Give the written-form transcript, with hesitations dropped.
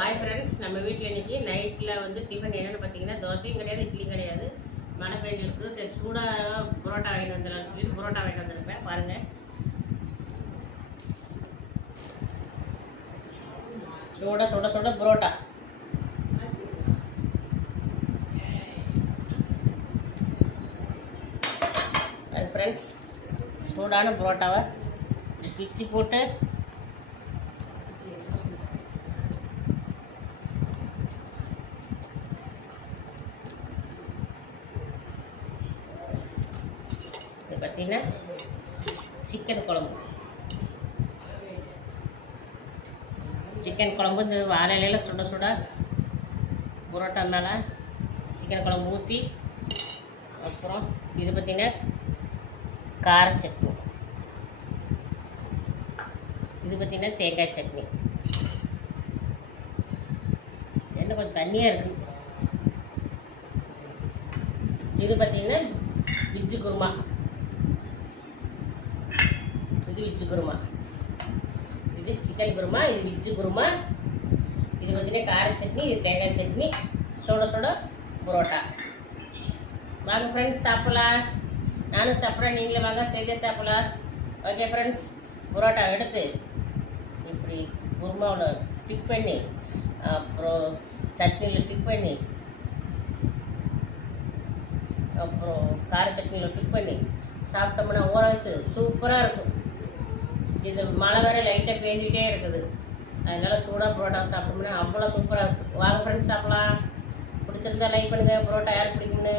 Hi friends, நம்ம வீட்டில் இன்றைக்கி நைட்டில் வந்து டிஃபன் என்னென்னு பார்த்தீங்கன்னா தோசையும் கிடையாது, இட்லியும் கிடையாது. மழை பெஞ்சிருக்கு. சரி, சூடாக புரோட்டா வாங்கிட்டு வந்துடலாம்னு சொல்லிட்டு புரோட்டா வாங்கிட்டு வந்துருப்பேன். பாருங்கள், சுட சுட சுட புரோட்டா. அது ஃப்ரெண்ட்ஸ், சூடான புரோட்டாவை பிச்சு போட்டு பார்த்தீங்கன்னா சிக்கன் குழம்பு இந்த வாழையில சுட சுட புரோட்டா மேலே சிக்கன் குழம்பு ஊற்றி, அப்புறம் இது பார்த்தீங்கன்னா கார சட்னி, இது பார்த்தீங்கன்னா தேங்காய் சட்னி. என்ன கொஞ்சம் தண்ணியாக இருக்குது. இது பார்த்தீங்கன்னா விஜ்ஜு குருமா, இது விஜ்ஜு குருமா, இது சிக்கன் குருமா, இது விஜ்ஜு குருமா, இது பார்த்தீங்கன்னா கார சட்னி, இது தேங்காய் சட்னி, சுட சுட புரோட்டா. வாங்க ஃப்ரெண்ட்ஸ், சாப்பிடலாம். நானும் சாப்பிட்றேன், நீங்களும் வாங்க சேர்த்தே சாப்பிடலாம். ஓகே ஃப்ரெண்ட்ஸ், புரோட்டா எடுத்து இப்படி குருமாவில் டிப் பண்ணி, அப்புறம் சட்னியில் டிப் பண்ணி, அப்புறம் கார சட்னியில் டிப் பண்ணி சாப்பிட்டோம்னா ஊற வச்சு சூப்பராக இருக்கும். இது மழை வேறு லைட்டாக பேஞ்சிக்கிட்டே இருக்குது, அதனால் சூடாக புரோட்டா சாப்பிட்டோம்னா அவ்வளோ சூப்பராக இருக்குது. வாங்க ஃப்ரெண்ட்ஸ், சாப்பிடலாம். பிடிச்சிருந்தா லைக் பண்ணுங்கள். புரோட்டா யாருக்கு பிடிக்குன்னு